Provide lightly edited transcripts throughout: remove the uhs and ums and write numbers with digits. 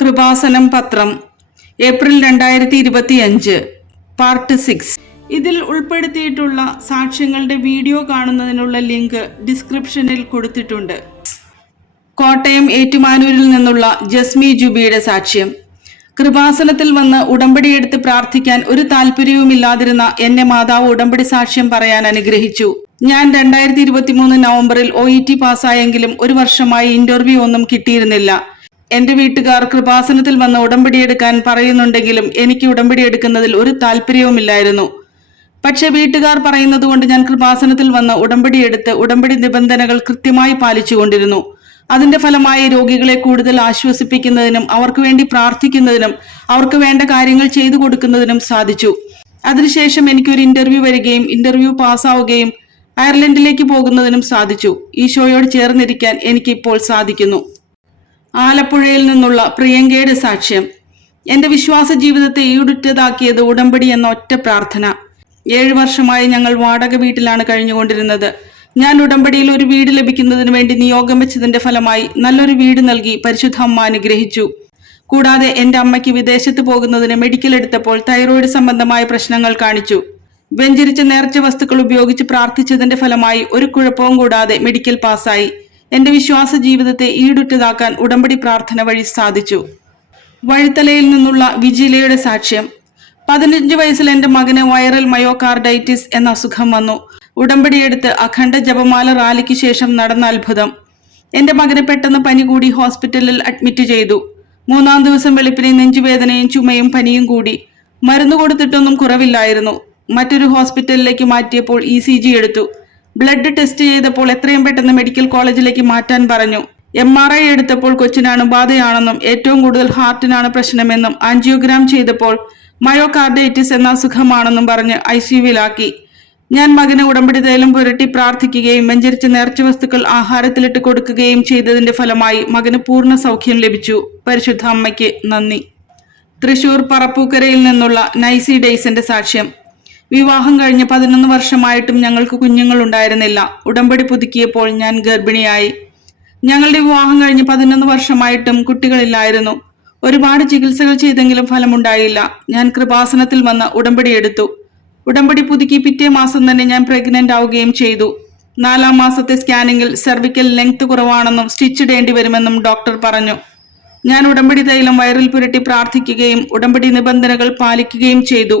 കൃപാസനം പത്രം April 2025 part 6. ഇതിൽ ഉൾപ്പെടുത്തിയിട്ടുള്ള സാക്ഷ്യങ്ങളുടെ വീഡിയോ കാണുന്നതിനുള്ള ലിങ്ക് ഡിസ്ക്രിപ്ഷനിൽ കൊടുത്തിട്ടുണ്ട്. കോട്ടയം ഏറ്റുമാനൂരിൽ നിന്നുള്ള ജസ്മി ജുബിയുടെ സാക്ഷ്യം. കൃപാസനത്തിൽ വന്ന് ഉടമ്പടിയെടുത്ത് പ്രാർത്ഥിക്കാൻ ഒരു താല്പര്യവുമില്ലാതിരുന്ന എന്നെ മാതാവ് ഉടമ്പടി സാക്ഷ്യം പറയാൻ അനുഗ്രഹിച്ചു. ഞാൻ 2023 നവംബറിൽ OET പാസ്സായെങ്കിലും ഒരു വർഷമായി ഇന്റർവ്യൂ ഒന്നും കിട്ടിയിരുന്നില്ല. എന്റെ വീട്ടുകാർ കൃപാസനത്തിൽ വന്ന് ഉടമ്പടിയെടുക്കാൻ പറയുന്നുണ്ടെങ്കിലും എനിക്ക് ഉടമ്പടി എടുക്കുന്നതിൽ ഒരു താല്പര്യവുമില്ലായിരുന്നു. പക്ഷെ വീട്ടുകാർ പറയുന്നത് കൊണ്ട് ഞാൻ കൃപാസനത്തിൽ വന്ന് ഉടമ്പടിയെടുത്ത് ഉടമ്പടി നിബന്ധനകൾ കൃത്യമായി പാലിച്ചുകൊണ്ടിരുന്നു. അതിന്റെ ഫലമായി രോഗികളെ കൂടുതൽ ആശ്വസിപ്പിക്കുന്നതിനും അവർക്ക് വേണ്ടി പ്രാർത്ഥിക്കുന്നതിനും അവർക്ക് വേണ്ട കാര്യങ്ങൾ ചെയ്തു കൊടുക്കുന്നതിനും സാധിച്ചു. അതിനുശേഷം എനിക്കൊരു ഇന്റർവ്യൂ വരികയും ഇന്റർവ്യൂ പാസ്സാവുകയും അയർലൻഡിലേക്ക് പോകുന്നതിനും സാധിച്ചു. ഈശോയോട് ചേർന്നിരിക്കാൻ എനിക്ക് ഇപ്പോൾ സാധിക്കുന്നു. ആലപ്പുഴയിൽ നിന്നുള്ള പ്രിയങ്കയുടെ സാക്ഷ്യം. എന്റെ വിശ്വാസ ജീവിതത്തെ ഈടുറ്റതാക്കിയത് ഉടമ്പടി എന്ന ഒറ്റ പ്രാർത്ഥന. 7 വർഷമായി ഞങ്ങൾ വാടക വീട്ടിലാണ് കഴിഞ്ഞുകൊണ്ടിരുന്നത്. ഞാൻ ഉടമ്പടിയിൽ ഒരു വീട് ലഭിക്കുന്നതിന് വേണ്ടി നിയോഗം വെച്ചതിന്റെ ഫലമായി നല്ലൊരു വീട് നൽകി പരിശുദ്ധ അമ്മ അനുഗ്രഹിച്ചു. കൂടാതെ എന്റെ അമ്മയ്ക്ക് വിദേശത്ത് പോകുന്നതിന് മെഡിക്കൽ എടുത്തപ്പോൾ തൈറോയിഡ് സംബന്ധമായ പ്രശ്നങ്ങൾ കാണിച്ചു. വെഞ്ചരിച്ച നേർച്ച വസ്തുക്കൾ ഉപയോഗിച്ച് പ്രാർത്ഥിച്ചതിന്റെ ഫലമായി ഒരു കുഴപ്പവും കൂടാതെ മെഡിക്കൽ പാസ്സായി. എന്റെ വിശ്വാസ ജീവിതത്തെ ഈടുറ്റതാക്കാൻ ഉടമ്പടി പ്രാർത്ഥന വഴി സാധിച്ചു. വഴിത്തലയിൽ നിന്നുള്ള വിജിലയുടെ സാക്ഷ്യം. 15 വയസ്സിൽ എന്റെ മകന് വൈറൽ മയോകാർഡൈറ്റിസ് എന്ന അസുഖം വന്നു. ഉടമ്പടിയെടുത്ത് അഖണ്ഡ ജപമാല റാലിക്ക് ശേഷം നടന്ന അത്ഭുതം. എന്റെ മകന് പെട്ടെന്ന് പനി കൂടി ഹോസ്പിറ്റലിൽ അഡ്മിറ്റ് ചെയ്തു. 3-ാം ദിവസം വെളുപ്പിനെ നെഞ്ചുവേദനയും ചുമയും പനിയും കൂടി. മരുന്ന് കൊടുത്തിട്ടൊന്നും കുറവില്ലായിരുന്നു. മറ്റൊരു ഹോസ്പിറ്റലിലേക്ക് മാറ്റിയപ്പോൾ ECG എടുത്തു. ബ്ലഡ് ടെസ്റ്റ് ചെയ്തപ്പോൾ എത്രയും പെട്ടെന്ന് മെഡിക്കൽ കോളേജിലേക്ക് മാറ്റാൻ പറഞ്ഞു. MRI എടുത്തപ്പോൾ കൊച്ചിന് അണുബാധയാണെന്നും ഏറ്റവും കൂടുതൽ ഹാർട്ടിനാണ് പ്രശ്നമെന്നും ആൻജിയോഗ്രാം ചെയ്തപ്പോൾ മയോകാർഡൈറ്റിസ് എന്ന അസുഖമാണെന്നും പറഞ്ഞ് ICUവിലാക്കി. ഞാൻ മകന് ഉടമ്പടി തൈലം പുരട്ടി പ്രാർത്ഥിക്കുകയും വെഞ്ചരിച്ച നേർച്ച വസ്തുക്കൾ ആഹാരത്തിലിട്ട് കൊടുക്കുകയും ചെയ്തതിന്റെ ഫലമായി മകന് പൂർണ്ണ സൗഖ്യം ലഭിച്ചു. പരിശുദ്ധ അമ്മയ്ക്ക് നന്ദി. തൃശൂർ പറപ്പൂക്കരയിൽ നിന്നുള്ള നൈസി ഡെയ്സിന്റെ സാക്ഷ്യം. വിവാഹം കഴിഞ്ഞ് 11 വർഷമായിട്ടും ഞങ്ങൾക്ക് കുഞ്ഞുങ്ങൾ ഉണ്ടായിരുന്നില്ല. ഉടമ്പടി പുതുക്കിയപ്പോൾ ഞാൻ ഗർഭിണിയായി. ഞങ്ങളുടെ വിവാഹം കഴിഞ്ഞ് 11 വർഷമായിട്ടും കുട്ടികളില്ലായിരുന്നു. ഒരുപാട് ചികിത്സകൾ ചെയ്തെങ്കിലും ഫലമുണ്ടായില്ല. ഞാൻ കൃപാസനത്തിൽ വന്ന് ഉടമ്പടി എടുത്തു. ഉടമ്പടി പുതുക്കി പിറ്റേ മാസം തന്നെ ഞാൻ പ്രഗ്നന്റ് ആവുകയും ചെയ്തു. 4-ാം മാസത്തെ സ്കാനിങ്ങിൽ സെർവിക്കൽ ലെങ്ത് കുറവാണെന്നും സ്റ്റിച്ച് ഇടേണ്ടി വരുമെന്നും ഡോക്ടർ പറഞ്ഞു. ഞാൻ ഉടമ്പടി തൈലം വയറിൽ പുരട്ടി പ്രാർത്ഥിക്കുകയും ഉടമ്പടി നിബന്ധനകൾ പാലിക്കുകയും ചെയ്തു.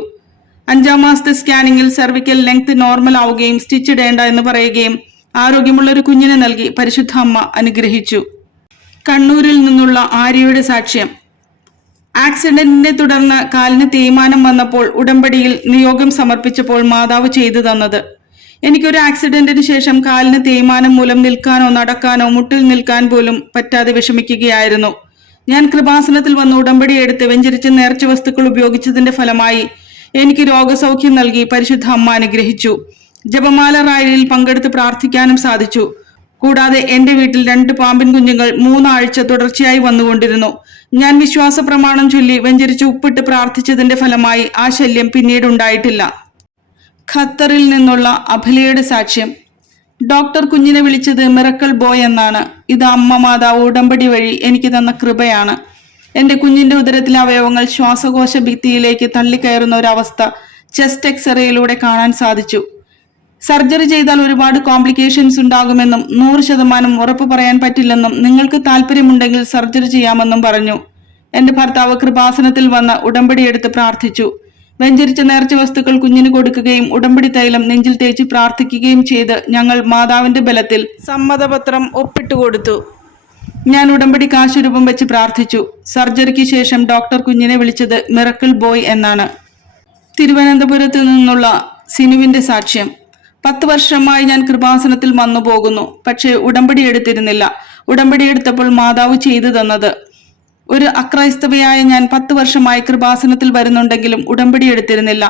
5-ാം മാസത്തെ സ്കാനിങ്ങിൽ സെർവിക്കൽ ലെങ്ത് നോർമൽ ആവുകയും സ്റ്റിച്ച് ഇടേണ്ട എന്ന് പറയുകയും ആരോഗ്യമുള്ള ഒരു കുഞ്ഞിനെ നൽകി പരിശുദ്ധ അമ്മ അനുഗ്രഹിച്ചു. കണ്ണൂരിൽ നിന്നുള്ള ആര്യയുടെ സാക്ഷ്യം. ആക്സിഡന്റിനെ തുടർന്ന് കാലിന് തേയ്മാനം വന്നപ്പോൾ ഉടമ്പടിയിൽ നിയോഗം സമർപ്പിച്ചപ്പോൾ മാതാവ് ചെയ്തു തന്നത്. എനിക്കൊരു ആക്സിഡന്റിന് ശേഷം കാലിന് തേയ്മാനം മൂലം നിൽക്കാനോ നടക്കാനോ മുട്ടിൽ നിൽക്കാൻ പോലും പറ്റാതെ വിഷമിക്കുകയായിരുന്നു. ഞാൻ കൃപാസനത്തിൽ വന്ന് ഉടമ്പടി എടുത്ത് വെഞ്ചരിച്ച നേർച്ച വസ്തുക്കൾ ഉപയോഗിച്ചതിന്റെ ഫലമായി എനിക്ക് രോഗസൗഖ്യം നൽകി പരിശുദ്ധ അമ്മ അനുഗ്രഹിച്ചു. ജപമാല റാലിയിൽ പങ്കെടുത്ത് പ്രാർത്ഥിക്കാനും സാധിച്ചു. കൂടാതെ എന്റെ വീട്ടിൽ 2 പാമ്പിൻ കുഞ്ഞുങ്ങൾ 3 ആഴ്ച തുടർച്ചയായി വന്നുകൊണ്ടിരുന്നു. ഞാൻ വിശ്വാസ പ്രമാണം ചൊല്ലി വെഞ്ചരിച്ച് ഉപ്പിട്ട് പ്രാർത്ഥിച്ചതിന്റെ ഫലമായി ആ ശല്യം പിന്നീട് ഉണ്ടായിട്ടില്ല. ഖത്തറിൽ നിന്നുള്ള അഭലയുടെ സാക്ഷ്യം. ഡോക്ടർ കുഞ്ഞിനെ വിളിച്ചത് മിറക്കിൾ ബോയ് എന്നാണ്. ഇത് അമ്മ മാതാവ് ഉടമ്പടി വഴി എനിക്ക് തന്ന കൃപയാണ്. എന്റെ കുഞ്ഞിന്റെ ഉദരത്തിലെ അവയവങ്ങൾ ശ്വാസകോശ ഭിത്തിയിലേക്ക് തള്ളിക്കയറുന്ന ഒരവസ്ഥ ചെസ്റ്റ് എക്സ്റേയിലൂടെ കാണാൻ സാധിച്ചു. സർജറി ചെയ്താൽ ഒരുപാട് കോംപ്ലിക്കേഷൻസ് ഉണ്ടാകുമെന്നും 100% ഉറപ്പ് പറയാൻ പറ്റില്ലെന്നും നിങ്ങൾക്ക് താല്പര്യമുണ്ടെങ്കിൽ സർജറി ചെയ്യാമെന്നും പറഞ്ഞു. എന്റെ ഭർത്താവ് കൃപാസനത്തിൽ വന്ന് ഉടമ്പടി എടുത്ത് പ്രാർത്ഥിച്ചു. വെഞ്ചരിച്ച നേർച്ച വസ്തുക്കൾ കുഞ്ഞിന് കൊടുക്കുകയും ഉടമ്പടി തൈലം നെഞ്ചിൽ തേച്ച് പ്രാർത്ഥിക്കുകയും ചെയ്ത് ഞങ്ങൾ മാതാവിന്റെ ബലത്തിൽ സമ്മതപത്രം ഒപ്പിട്ടുകൊടുത്തു. ഞാൻ ഉടമ്പടി കാശുരൂപം വെച്ച് പ്രാർത്ഥിച്ചു. സർജറിക്ക് ശേഷം ഡോക്ടർ കുഞ്ഞിനെ വിളിച്ചത് മിറക്കിൾ ബോയ് എന്നാണ്. തിരുവനന്തപുരത്ത് നിന്നുള്ള സിനുവിന്റെ സാക്ഷ്യം. 10 വർഷമായി ഞാൻ കൃപാസനത്തിൽ വന്നു പോകുന്നു. പക്ഷേ ഉടമ്പടി എടുത്തിരുന്നില്ല. ഉടമ്പടി എടുത്തപ്പോൾ മാതാവ് ചെയ്തു തന്നത്. ഒരു അക്രൈസ്തവയായ ഞാൻ 10 വർഷമായി കൃപാസനത്തിൽ വരുന്നുണ്ടെങ്കിലും ഉടമ്പടി എടുത്തിരുന്നില്ല.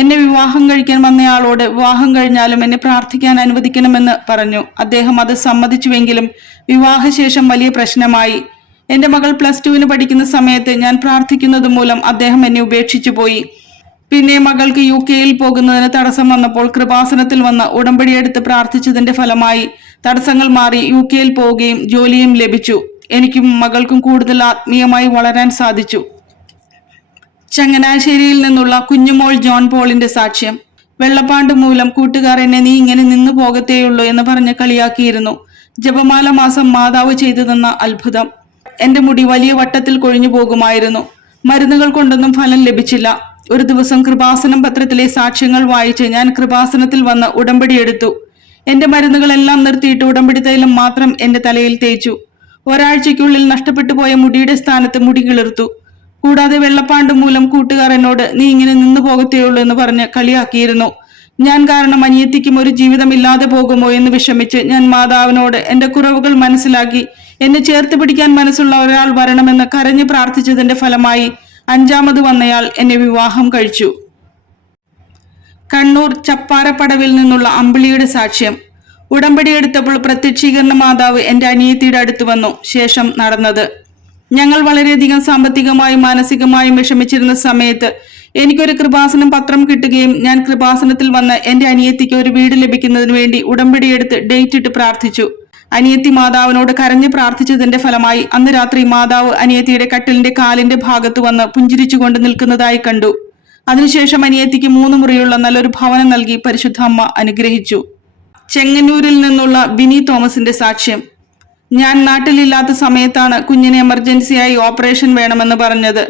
എന്നെ വിവാഹം കഴിക്കാൻ വന്നയാളോട് വിവാഹം കഴിഞ്ഞാലും എന്നെ പ്രാർത്ഥിക്കാൻ അനുവദിക്കണമെന്ന് പറഞ്ഞു. അദ്ദേഹം അത് സമ്മതിച്ചുവെങ്കിലും വിവാഹശേഷം വലിയ പ്രശ്നമായി. എന്റെ മകൾ +2 പഠിക്കുന്ന സമയത്ത് ഞാൻ പ്രാർത്ഥിക്കുന്നത് മൂലം അദ്ദേഹം എന്നെ ഉപേക്ഷിച്ചു പോയി. പിന്നെ മകൾക്ക് UK പോകുന്നതിന് തടസ്സം വന്നപ്പോൾ കൃപാസനത്തിൽ വന്ന് ഉടമ്പടിയെടുത്ത് പ്രാർത്ഥിച്ചതിന്റെ ഫലമായി തടസ്സങ്ങൾ മാറി UK പോവുകയും ജോലിയും ലഭിച്ചു. എനിക്കും മകൾക്കും കൂടുതൽ ആത്മീയമായി വളരാൻ സാധിച്ചു. ചങ്ങനാശ്ശേരിയിൽ നിന്നുള്ള കുഞ്ഞുമോൾ ജോൺ പോളിന്റെ സാക്ഷ്യം. വെള്ളപ്പാണ്ട് മൂലം കൂട്ടുകാർ എന്നെ നീ ഇങ്ങനെ നിന്നു പോകത്തേയുള്ളൂ എന്ന് പറഞ്ഞ് കളിയാക്കിയിരുന്നു. ജപമാല മാസം മാതാവ് ചെയ്തു തന്ന അത്ഭുതം. എന്റെ മുടി വലിയ വട്ടത്തിൽ കൊഴിഞ്ഞു പോകുമായിരുന്നു. മരുന്നുകൾ കൊണ്ടൊന്നും ഫലം ലഭിച്ചില്ല. ഒരു ദിവസം കൃപാസനം പത്രത്തിലെ സാക്ഷ്യങ്ങൾ വായിച്ച് ഞാൻ കൃപാസനത്തിൽ വന്ന് ഉടമ്പടി എടുത്തു. എന്റെ മരുന്നുകളെല്ലാം നിർത്തിയിട്ട് ഉടമ്പടി തൈലം മാത്രം എന്റെ തലയിൽ തേച്ചു. ഒരാഴ്ചയ്ക്കുള്ളിൽ നഷ്ടപ്പെട്ടു പോയ മുടിയുടെ സ്ഥാനത്ത് മുടി കിളിർത്തു. കൂടാതെ വെള്ളപ്പാണ്ട് മൂലം കൂട്ടുകാർ എന്നോട് നീ ഇങ്ങനെ നിന്നു പോകത്തേയുള്ളൂ എന്ന് പറഞ്ഞ് കളിയാക്കിയിരുന്നു. ഞാൻ കാരണം അനിയത്തിക്കും ഒരു ജീവിതമില്ലാതെ പോകുമോ എന്ന് വിഷമിച്ച് ഞാൻ മാതാവിനോട് എന്റെ കുറവുകൾ മനസ്സിലാക്കി എന്നെ ചേർത്ത് പിടിക്കാൻ മനസ്സുള്ള ഒരാൾ വരണമെന്ന് കരഞ്ഞു പ്രാർത്ഥിച്ചതിന്റെ ഫലമായി 5ാമത് വന്നയാൾ എന്നെ വിവാഹം കഴിച്ചു. കണ്ണൂർ ചപ്പാരപ്പടവിൽ നിന്നുള്ള അമ്പിളിയുടെ സാക്ഷ്യം. ഉടമ്പടി എടുത്തപ്പോൾ പ്രത്യക്ഷീകരണ മാതാവ് എന്റെ അനിയത്തിയുടെ അടുത്ത് വന്നു. ശേഷം നടന്നത്. ഞങ്ങൾ വളരെയധികം സാമ്പത്തികമായും മാനസികമായും വിഷമിച്ചിരുന്ന സമയത്ത് എനിക്കൊരു കൃപാസനം പത്രം കിട്ടുകയും ഞാൻ കൃപാസനത്തിൽ വന്ന് എന്റെ അനിയത്തിക്ക് ഒരു വീട് ലഭിക്കുന്നതിന് വേണ്ടി ഉടമ്പടിയെടുത്ത് ഡേറ്റ് ഇട്ട് പ്രാർത്ഥിച്ചു. അനിയത്തി മാതാവിനോട് കരഞ്ഞു പ്രാർത്ഥിച്ചതിന്റെ ഫലമായി അന്ന് രാത്രി മാതാവ് അനിയത്തിയുടെ കട്ടിലിന്റെ കാലിന്റെ ഭാഗത്ത് വന്ന് പുഞ്ചിരിച്ചുകൊണ്ട് നിൽക്കുന്നതായി കണ്ടു. അതിനുശേഷം അനിയത്തിക്ക് 3 മുറിയുള്ള നല്ലൊരു ഭവനം നൽകി പരിശുദ്ധ അമ്മ അനുഗ്രഹിച്ചു. ചെങ്ങന്നൂരിൽ നിന്നുള്ള ബിനി തോമസിന്റെ സാക്ഷ്യം. ഞാൻ നാട്ടിലില്ലാത്ത സമയത്താണ് കുഞ്ഞിനെ എമർജൻസിയായി ഓപ്പറേഷൻ വേണമെന്ന് പറഞ്ഞത്.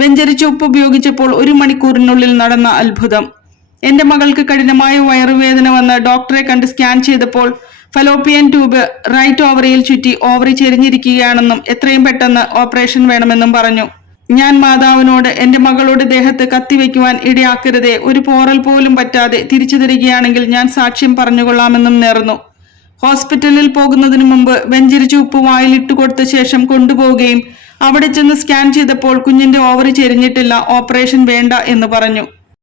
വെഞ്ചരിച്ച ഉപ്പ് ഉപയോഗിച്ചപ്പോൾ 1 മണിക്കൂറിനുള്ളിൽ നടന്ന അത്ഭുതം. എന്റെ മകൾക്ക് കഠിനമായ വയറുവേദന വന്ന് ഡോക്ടറെ കണ്ട് സ്കാൻ ചെയ്തപ്പോൾ ഫലോപ്പിയൻ ട്യൂബ് റൈറ്റ് ഓവറിയിൽ ചുറ്റി ഓവറി ചെരിഞ്ഞിരിക്കുകയാണെന്നും എത്രയും പെട്ടെന്ന് ഓപ്പറേഷൻ വേണമെന്നും പറഞ്ഞു. ഞാൻ മാതാവിനോട് എന്റെ മകളുടെ ദേഹത്ത് കത്തിവെക്കുവാൻ ഇടയാക്കരുതേ, ഒരു പോറൽ പോലും പറ്റാതെ തിരിച്ചു തരികയാണെങ്കിൽ ഞാൻ സാക്ഷ്യം പറഞ്ഞുകൊള്ളാമെന്നും നേർന്നു. ഹോസ്പിറ്റലിൽ പോകുന്നതിന് മുമ്പ് വെഞ്ചരിച്ച ഉപ്പ് വായിലിട്ട് കൊടുത്ത ശേഷം കൊണ്ടുപോവുകയും അവിടെ ചെന്ന് സ്കാൻ ചെയ്തപ്പോൾ കുഞ്ഞിന്റെ ഓവറി ചെരിഞ്ഞിട്ടില്ല, ഓപ്പറേഷൻ വേണ്ട എന്ന് പറഞ്ഞു.